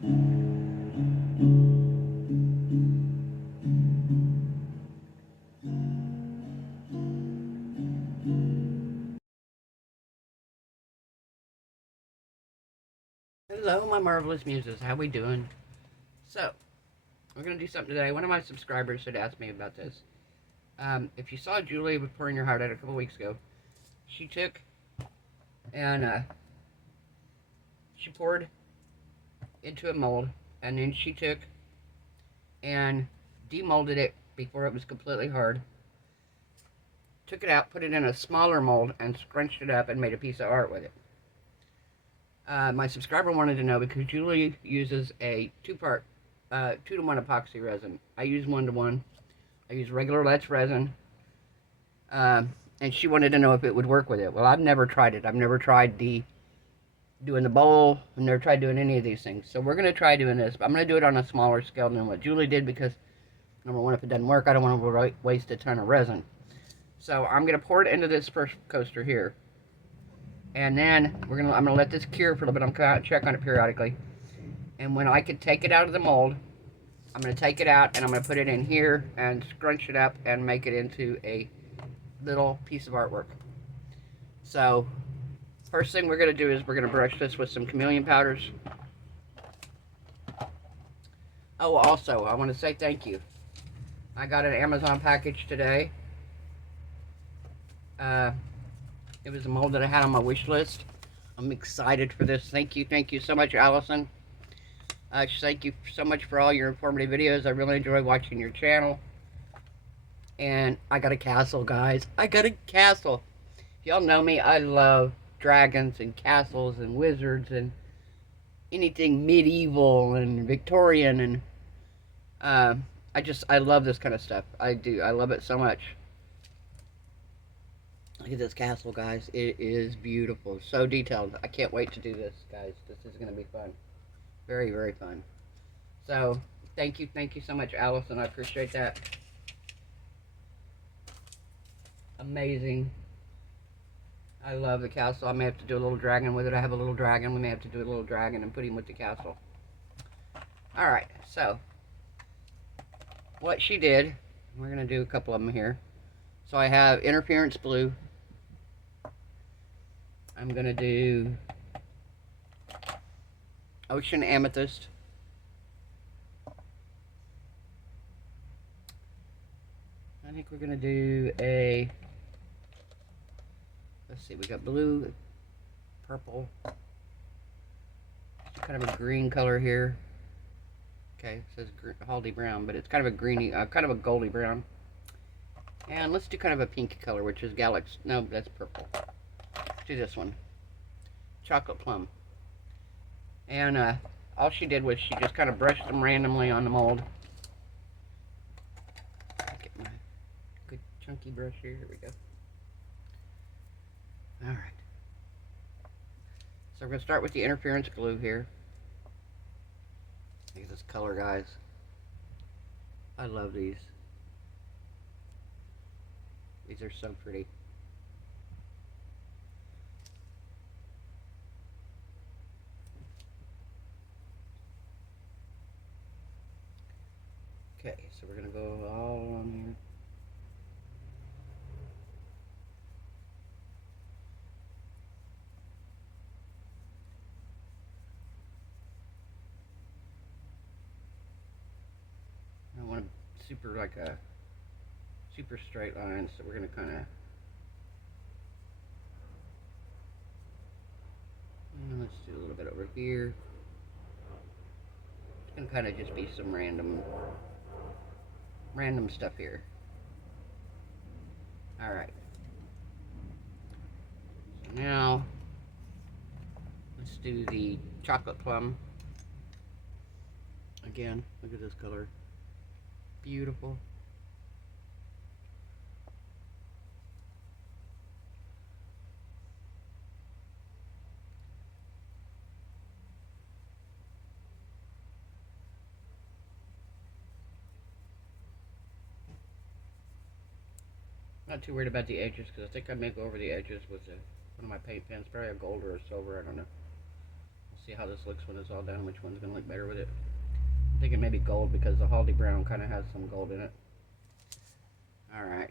Hello, my marvelous muses. How we doing? So, we're going to do something today. One of my subscribers had asked me about this. If you saw Julie with Pouring Your Heart Out a couple weeks ago, she took and she poured into a mold, and then she took and demolded it before it was completely hard. Took it out, put it in a smaller mold, and scrunched it up and made a piece of art with it. My subscriber wanted to know because Julie uses a two-part, 2-to-1 epoxy resin. I use 1-to-1. I use regular Let's resin, and she wanted to know if it would work with it. Well, I've never tried it. I've never tried doing the bowl. I've never tried doing any of these things. So we're going to try doing this. But I'm going to do it on a smaller scale than what Julie did because, number one, if it doesn't work, I don't want to waste a ton of resin. So I'm going to pour it into this first coaster here. And then I'm going to let this cure for a little bit. I'm going to check on it periodically. And when I can take it out of the mold, I'm going to take it out and I'm going to put it in here and scrunch it up and make it into a little piece of artwork. So, first thing we're going to do is we're going to brush this with some chameleon powders. Oh, also, I want to say thank you. I got an Amazon package today. It was a mold that I had on my wish list. I'm excited for this. Thank you so much, Allison. Thank you so much for all your informative videos. I really enjoy watching your channel. And I got a castle, guys. I got a castle. If y'all know me, I love dragons and castles and wizards and anything medieval and Victorian. And I love this kind of stuff. I do. I love it so much. Look at this castle, guys. It is beautiful. So detailed. I can't wait to do this, guys. This is going to be fun. Very, very fun. So, thank you so much, Allison. I appreciate that. Amazing. I love the castle. I may have to do a little dragon with it. I have a little dragon. We may have to do a little dragon and put him with the castle. Alright, so, what she did, we're going to do a couple of them here. So I have interference blue. I'm going to do ocean amethyst. I think we're going to do a, let's see, we got blue, purple, kind of a green color here. Okay, it says Haldy brown, but it's kind of a greeny, kind of a goldy brown. And let's do kind of a pink color, which is Galaxy. No, that's purple. Let's do this one. Chocolate plum. And all she did was she just kind of brushed them randomly on the mold. Get my good chunky brush here. Here we go. Alright. So we're going to start with the interference glue here. Look at this color, guys. I love these. These are so pretty. Okay, so we're going to go all on here. I want a super straight line, so we're going to kind of, let's do a little bit over here. It's going to kind of just be some random stuff here. Alright. So now, let's do the chocolate plum. Again, look at this color. Beautiful. Not too worried about the edges because I think I may go over the edges with one of my paint pens, probably a gold or a silver, I don't know. We'll see how this looks when it's all done, which one's going to look better with it. I'm thinking maybe gold because the Haldy brown kind of has some gold in it. Alright.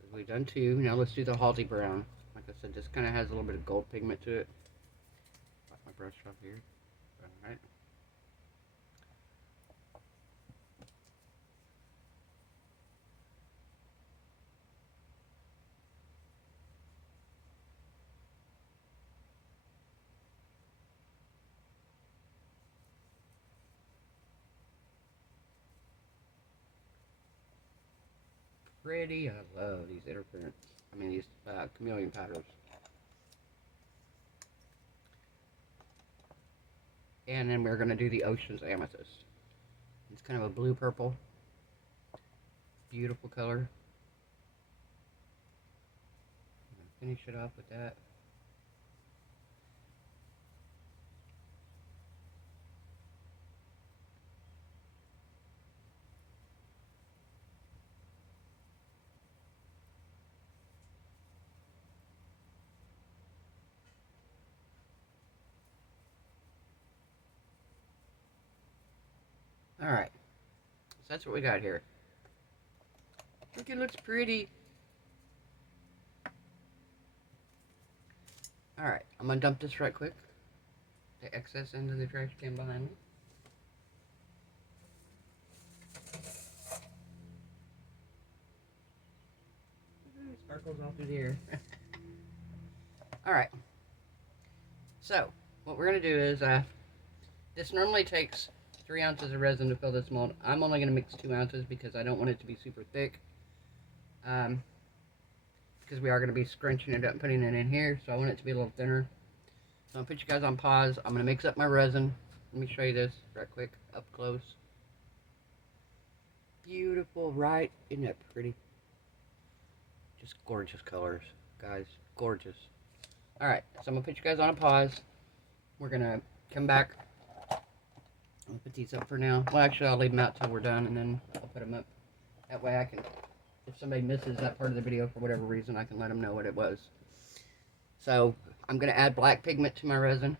So we've done 2. Now let's do the Haldy brown. Like I said, this kind of has a little bit of gold pigment to it. Wipe my brush off here. Alright. Pretty. I love these interference. I mean these chameleon powders. And then we're going to do the Ocean's Amethyst. It's kind of a blue purple. Beautiful color. Finish it off with that. Alright, so that's what we got here. I think it looks pretty. Alright, I'm going to dump this right quick. The excess into the trash can behind me. Sparkles all through the air. Alright, so what we're going to do is, this normally takes 3 ounces of resin to fill this mold. I'm only going to mix 2 ounces because I don't want it to be super thick. Because we are going to be scrunching it up and putting it in here, so I want it to be a little thinner. So I'm going to put you guys on pause. I'm going to mix up my resin. Let me show you this right quick, up close. Beautiful, right? Isn't that pretty? Just gorgeous colors, guys. Gorgeous. Alright, so I'm going to put you guys on a pause. We're going to come back. I'm going to put these up for now. Well, actually, I'll leave them out till we're done, and then I'll put them up. That way I can, if somebody misses that part of the video for whatever reason, I can let them know what it was. So, I'm going to add black pigment to my resin.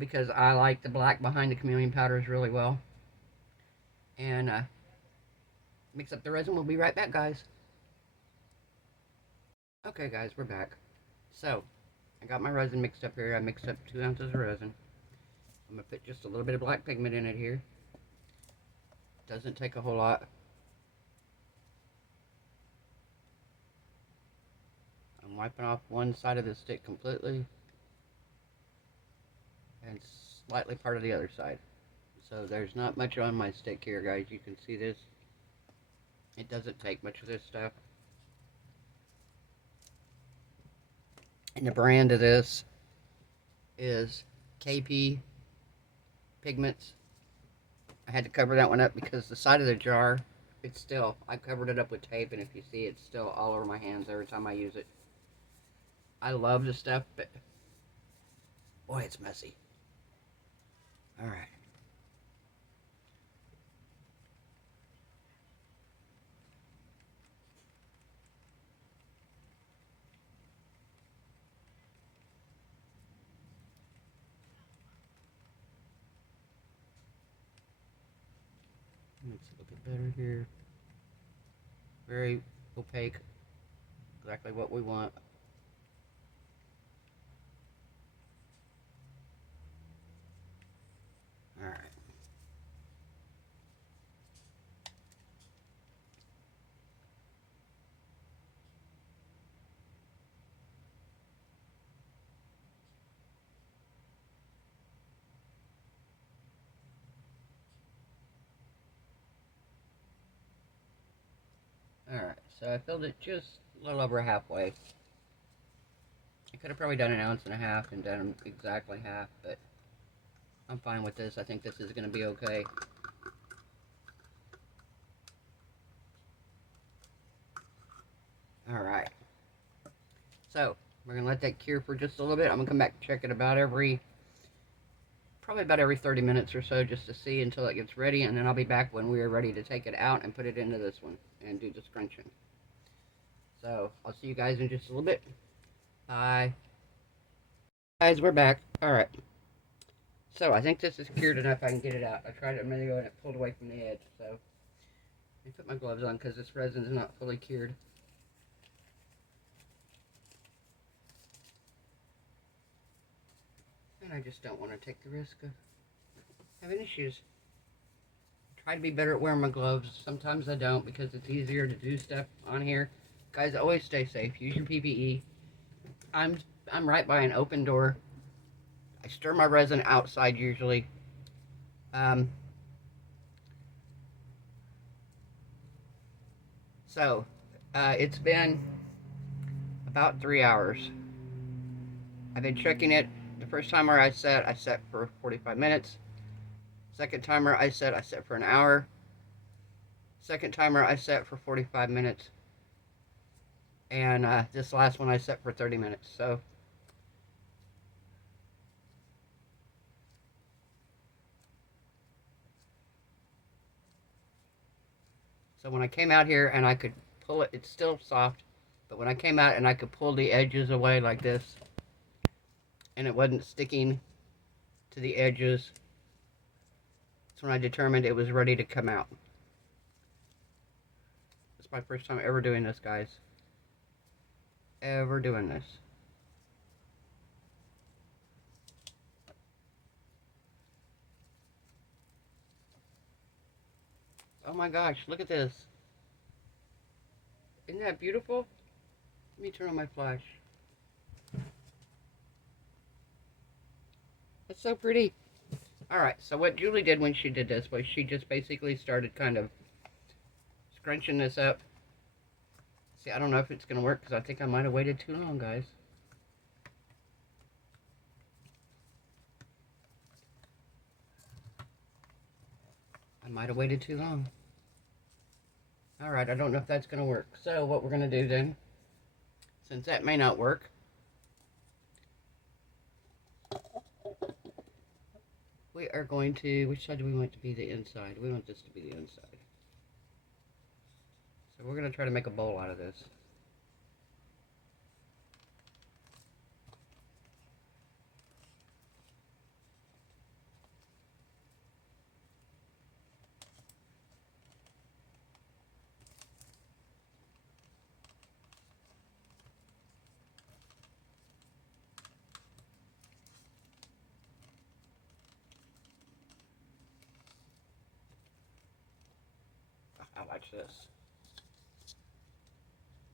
Because I like the black behind the chameleon powders really well. And, mix up the resin. We'll be right back, guys. Okay, guys, we're back. So, I got my resin mixed up here. I mixed up 2 ounces of resin. I'm going to put just a little bit of black pigment in it here. Doesn't take a whole lot. I'm wiping off one side of the stick completely. And slightly part of the other side. So there's not much on my stick here, guys. You can see this. It doesn't take much of this stuff. And the brand of this is KP Pigments. I had to cover that one up because the side of the jar, it's still, I covered it up with tape, and if you see, it's still all over my hands every time I use it. I love the stuff, but boy, it's messy. Alright. Makes it look a bit better here. Very opaque. Exactly what we want. Alright. Alright, so I filled it just a little over halfway. I could have probably done 1.5 ounces and done exactly half, but I'm fine with this. I think this is going to be okay. Alright. So, we're going to let that cure for just a little bit. I'm going to come back and check it probably about every 30 minutes or so, just to see until it gets ready, and then I'll be back when we are ready to take it out and put it into this one and do the scrunching. So, I'll see you guys in just a little bit. Bye. Guys, we're back. Alright. So, I think this is cured enough I can get it out. I tried it a minute ago and it pulled away from the edge, so. Let me put my gloves on because this resin is not fully cured. And I just don't want to take the risk of having issues. I try to be better at wearing my gloves. Sometimes I don't because it's easier to do stuff on here. Guys, always stay safe. Use your PPE. I'm right by an open door. I stir my resin outside usually. So, it's been about 3 hours. I've been checking it. The first timer I set for 45 minutes. Second timer I set for an hour. Second timer I set for 45 minutes. And this last one I set for 30 minutes. So when I came out here and I could pull it, it's still soft, but when I came out and I could pull the edges away like this, and it wasn't sticking to the edges, that's when I determined it was ready to come out. It's my first time ever doing this, guys. Ever doing this. Oh my gosh, look at this. Isn't that beautiful? Let me turn on my flash. That's so pretty. Alright, so what Julie did when she did this was she just basically started kind of scrunching this up. See, I don't know if it's going to work because I think I might have waited too long, guys. I might have waited too long. Alright, I don't know if that's going to work. So what we're going to do then, since that may not work, we are going to, which side do we want to be the inside? We want this to be the inside. So we're going to try to make a bowl out of this. I'll watch this.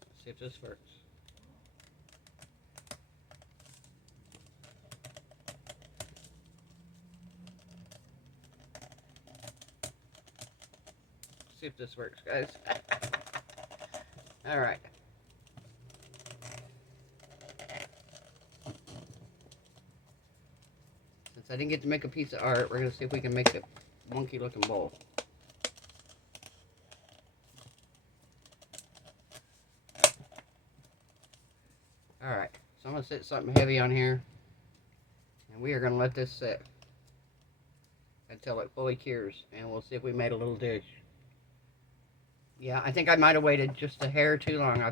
Let's see if this works. Let's see if this works, guys. Alright. Since I didn't get to make a piece of art, we're going to see if we can make a wonky looking bowl. Alright, so I'm going to set something heavy on here, and we are going to let this sit until it fully cures, and we'll see if we made a little dish. Yeah, I think I might have waited just a hair too long. I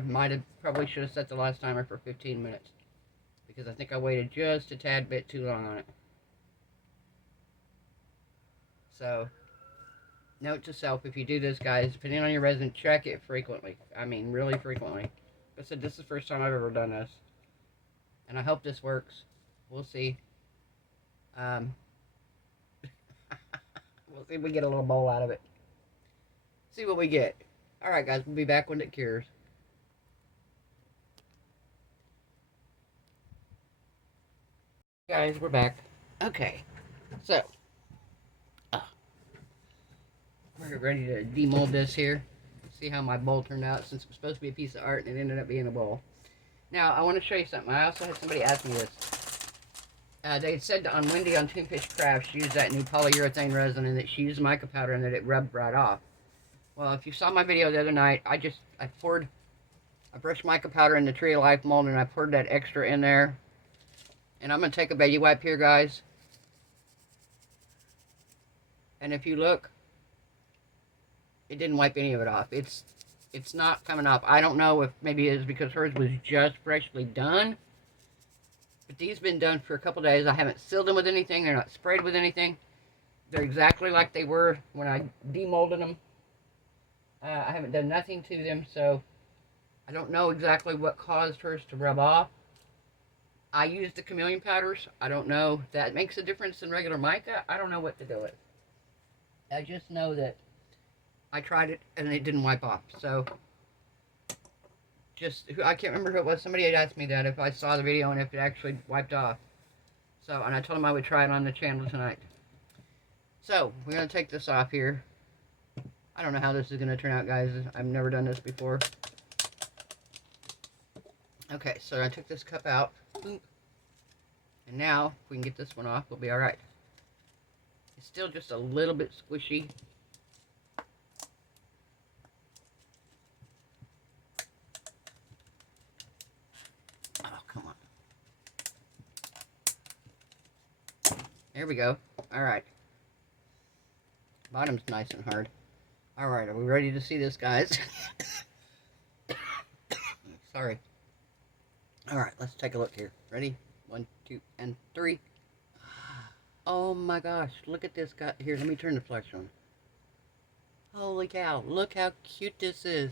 probably should have set the last timer for 15 minutes, because I think I waited just a tad bit too long on it. So, note to self, if you do this, guys, depending on your resin, check it frequently. I mean, really frequently. Like I said, this is the first time I've ever done this. And I hope this works. We'll see. We'll see if we get a little bowl out of it. See what we get. Alright, guys, we'll be back when it cures. Guys, we're back. Okay. So, we're ready to demold this here. See how my bowl turned out, since it was supposed to be a piece of art and it ended up being a bowl. Now, I want to show you something. I also had somebody ask me this. They had said on Wendy on Toonfish Crafts, she used that new polyurethane resin and that she used mica powder and that it rubbed right off. Well, if you saw my video the other night, I brushed mica powder in the Tree of Life mold and I poured that extra in there. And I'm going to take a baby wipe here, guys. And if you look, it didn't wipe any of it off. It's not coming off. I don't know if maybe it's because hers was just freshly done. But these been done for a couple days. I haven't sealed them with anything. They're not sprayed with anything. They're exactly like they were when I demolded them. I haven't done nothing to them, so I don't know exactly what caused hers to rub off. I used the chameleon powders. I don't know if that makes a difference in regular mica. I don't know what to do with. I just know that I tried it and it didn't wipe off. So, I can't remember who it was. Somebody had asked me that if I saw the video and if it actually wiped off. So, and I told them I would try it on the channel tonight. So, we're going to take this off here. I don't know how this is going to turn out, guys. I've never done this before. Okay, so I took this cup out. And now, if we can get this one off, we'll be alright. It's still just a little bit squishy. Oh, come on. There we go. Alright. Bottom's nice and hard. Alright, are we ready to see this, guys? Sorry. Alright, let's take a look here. Ready? 1, 2, and 3. Oh my gosh, look at this guy. Here, let me turn the flash on. Holy cow, look how cute this is.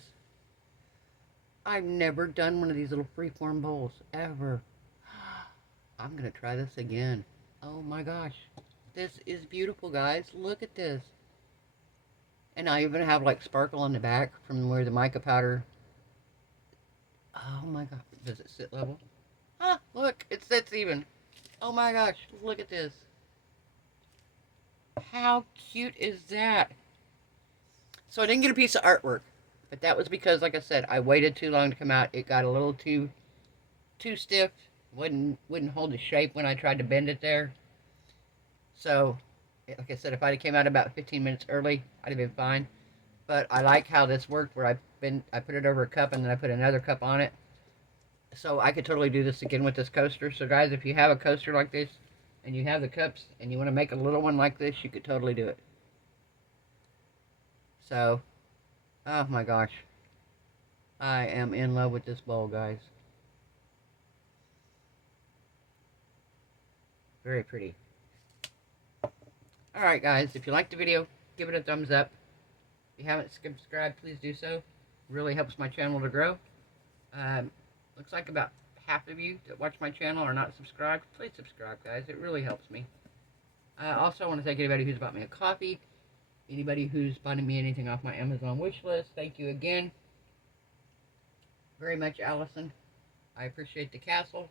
I've never done one of these little freeform bowls, ever. I'm going to try this again. Oh my gosh. This is beautiful, guys. Look at this. And I even have like sparkle on the back from where the mica powder. Oh my god. Does it sit level? Ah, look, it sits even. Oh my gosh, look at this. How cute is that? So I didn't get a piece of artwork, but that was because, like I said, I waited too long to come out. It got a little too stiff. Wouldn't hold the shape when I tried to bend it there. So, like I said, if I came out about 15 minutes early, I'd have been fine. But I like how this worked, where I put it over a cup and then I put another cup on it. So I could totally do this again with this coaster. So guys, if you have a coaster like this and you have the cups and you want to make a little one like this, you could totally do it. So, oh my gosh. I am in love with this bowl, guys. Very pretty. Alright guys, if you liked the video, give it a thumbs up. If you haven't subscribed, please do so. It really helps my channel to grow. Looks like about half of you that watch my channel are not subscribed. Please subscribe, guys. It really helps me. Also, I want to thank anybody who's bought me a coffee. Anybody who's buying me anything off my Amazon wish list. Thank you again. Very much, Allison. I appreciate the castle.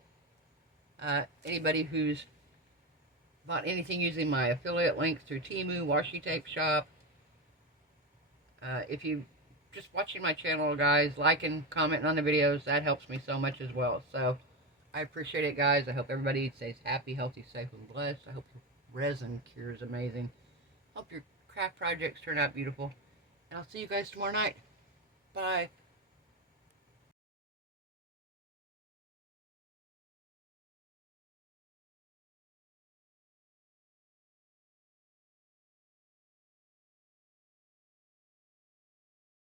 Anybody who's bought anything using my affiliate links through Temu, Washi Tape Shop. If you just watching my channel, guys, liking, commenting on the videos, that helps me so much as well. So, I appreciate it, guys. I hope everybody stays happy, healthy, safe, and blessed. I hope your resin cure is amazing. Hope your craft projects turn out beautiful. And I'll see you guys tomorrow night. Bye.